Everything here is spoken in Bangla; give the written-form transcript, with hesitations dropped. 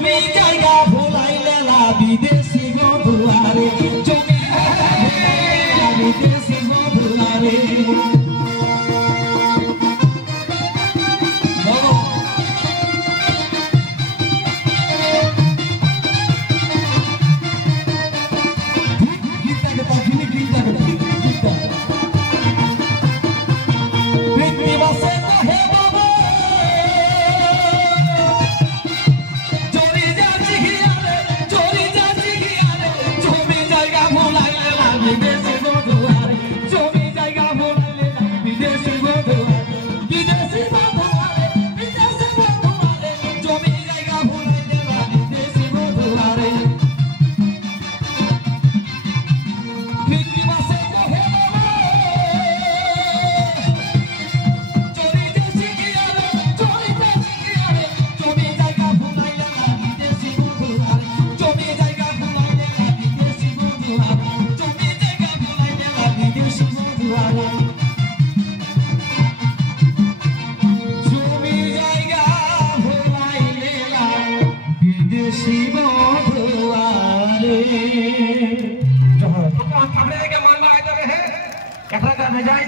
জমি জায়গা ভুলাইলে না বিদেশি বধুয়ারে জমি জায়গা বিদেশি বধুয়ারে বিদেশি বধুয়ারে জহর তো কামরে के मन में आए तो है एकरा का न जाए।